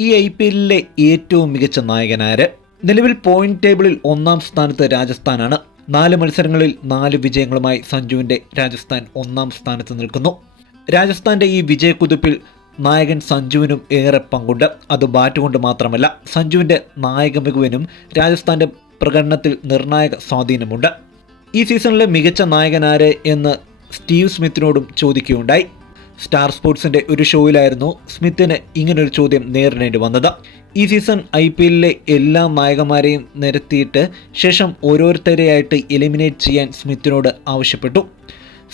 ഈ I P എല്ലിലെ ഏറ്റവും മികച്ച നായകനാര് നിലവിൽ പോയിന്റ് ടേബിളിൽ ഒന്നാം സ്ഥാനത്ത് രാജസ്ഥാനാണ്. നാല് മത്സരങ്ങളിൽ നാല് വിജയങ്ങളുമായി സഞ്ജുവിന്റെ രാജസ്ഥാൻ ഒന്നാം സ്ഥാനത്ത് നിൽക്കുന്നു. രാജസ്ഥാന്റെ ഈ വിജയക്കുതിപ്പിൽ നായകൻ സഞ്ജുവിനും ഏറെ പങ്കുണ്ട്. അത് ബാറ്റ് കൊണ്ട് മാത്രമല്ല സഞ്ജുവിന്റെ നായക മികവിനും രാജസ്ഥാന്റെ പ്രകടനത്തിൽ നിർണായക സ്വാധീനമുണ്ട്. ഈ സീസണിലെ മികച്ച നായകനാര് എന്ന് സ്റ്റീവ് സ്മിത്തിനോടും ചോദിക്കുകയുണ്ടായി. സ്റ്റാർ സ്പോർട്സിന്റെ ഒരു ഷോയിലായിരുന്നു സ്മിത്തിന് ഇങ്ങനൊരു ചോദ്യം നേരിടേണ്ടി വന്നത്. ഈ സീസൺ ഐ പി എല്ലിലെ എല്ലാ നായകന്മാരെയും നിരത്തിയിട്ട് ശേഷം ഓരോരുത്തരെയായിട്ട് എലിമിനേറ്റ് ചെയ്യാൻ സ്മിത്തിനോട് ആവശ്യപ്പെട്ടു.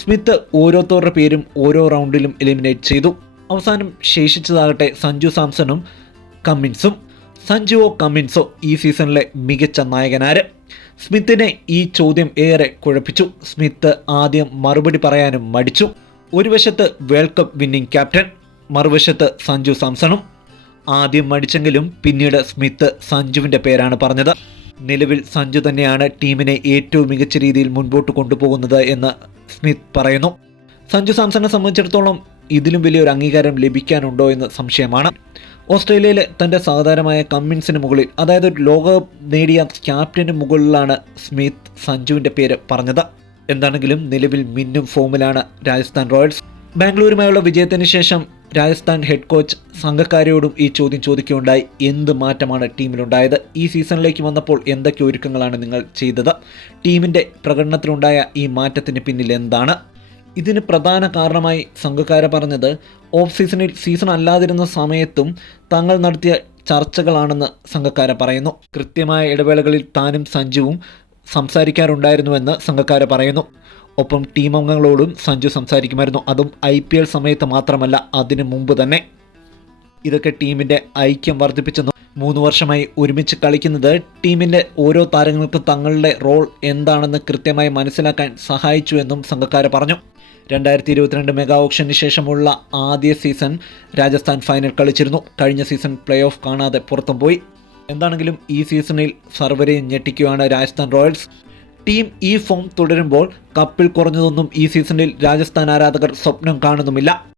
സ്മിത്ത് ഓരോരുത്തരുടെ പേരും ഓരോ റൗണ്ടിലും എലിമിനേറ്റ് ചെയ്തു. അവസാനം ശേഷിച്ചതാകട്ടെ സഞ്ജു സാംസണും കമ്മിൻസും. സഞ്ജുവോ കമ്മിൻസോ ഈ സീസണിലെ മികച്ച നായകനാര്? സ്മിത്തിനെ ഈ ചോദ്യം ഏറെ കുഴപ്പിച്ചു. സ്മിത്ത് ആദ്യം മറുപടി പറയാനും മടിച്ചു. ഒരു വശത്ത് വേൾഡ് കപ്പ് വിന്നിംഗ് ക്യാപ്റ്റൻ മറുവശത്ത് സഞ്ജു സാംസണും. ആദ്യം മടിച്ചെങ്കിലും പിന്നീട് സ്മിത്ത് സഞ്ജുവിന്റെ പേരാണ് പറഞ്ഞത്. നിലവിൽ സഞ്ജു തന്നെയാണ് ടീമിനെ ഏറ്റവും മികച്ച രീതിയിൽ മുൻപോട്ട് കൊണ്ടുപോകുന്നത് എന്ന് സ്മിത്ത് പറയുന്നു. സഞ്ജു സാംസണെ സംബന്ധിച്ചിടത്തോളം ഇതിലും വലിയൊരു അംഗീകാരം ലഭിക്കാനുണ്ടോ എന്ന് സംശയമാണ്. ഓസ്ട്രേലിയയിലെ തന്റെ സാധാരണമായ കമ്മിൻസിന് മുകളിൽ അതായത് ഒരു ലോകകപ്പ് നേടിയ ക്യാപ്റ്റന് മുകളിലാണ് സ്മിത്ത് സഞ്ജുവിന്റെ പേര് പറഞ്ഞത്. എന്താണെങ്കിലും നിലവിൽ മിന്നും ഫോമിലാണ് രാജസ്ഥാൻ റോയൽസ്. ബാംഗ്ലൂരുമായുള്ള വിജയത്തിന് ശേഷം രാജസ്ഥാൻ ഹെഡ് കോച്ച് സംഘക്കാരോടും ഈ ചോദ്യം ചോദിക്കുകയുണ്ടായി. എന്ത് മാറ്റമാണ് ടീമിലുണ്ടായത്? ഈ സീസണിലേക്ക് വന്നപ്പോൾ എന്തൊക്കെ ഒരുക്കങ്ങളാണ് നിങ്ങൾ ചെയ്തത്? ടീമിന്റെ പ്രകടനത്തിലുണ്ടായ ഈ മാറ്റത്തിന് പിന്നിൽ എന്താണ്? ഇതിന് പ്രധാന കാരണമായി സംഘക്കാര പറഞ്ഞത് ഓഫ് സീസണിൽ സീസൺ അല്ലാതിരുന്ന സമയത്തും തങ്ങൾ നടത്തിയ ചർച്ചകളാണെന്ന് സംഘക്കാര പറയുന്നു. കൃത്യമായ ഇടവേളകളിൽ താനും സഞ്ജുവും സംസാരിക്കാറുണ്ടായിരുന്നുവെന്ന് സംഘക്കാര് പറയുന്നു. ഒപ്പം ടീം അംഗങ്ങളോടും സഞ്ജു സംസാരിക്കുമായിരുന്നു. അതും ഐ പി എൽ സമയത്ത് മാത്രമല്ല അതിനു മുമ്പ് തന്നെ. ഇതൊക്കെ ടീമിന്റെ ഐക്യം വർദ്ധിപ്പിച്ചെന്നും മൂന്ന് വർഷമായി ഒരുമിച്ച് കളിക്കുന്നത് ടീമിന്റെ ഓരോ താരങ്ങൾക്കും തങ്ങളുടെ റോൾ എന്താണെന്ന് കൃത്യമായി മനസ്സിലാക്കാൻ സഹായിച്ചു എന്നും സംഘക്കാർ പറഞ്ഞു. രണ്ടായിരത്തി ഇരുപത്തിരണ്ട് മെഗാ ഓപ്ഷന് ശേഷമുള്ള ആദ്യ സീസൺ രാജസ്ഥാൻ ഫൈനൽ കളിച്ചിരുന്നു. കഴിഞ്ഞ സീസൺ പ്ലേ ഓഫ് കാണാതെ പുറത്തും പോയി. എന്താണെങ്കിലും ഈ സീസണിൽ സർവരെയും ഞെട്ടിക്കുകയാണ് രാജസ്ഥാൻ റോയൽസ്. ടീം ഈ ഫോം തുടരുമ്പോൾ കപ്പിൽ കുറഞ്ഞതൊന്നും ഈ സീസണിൽ രാജസ്ഥാൻ ആരാധകർ സ്വപ്നം കാണുന്നുമില്ല.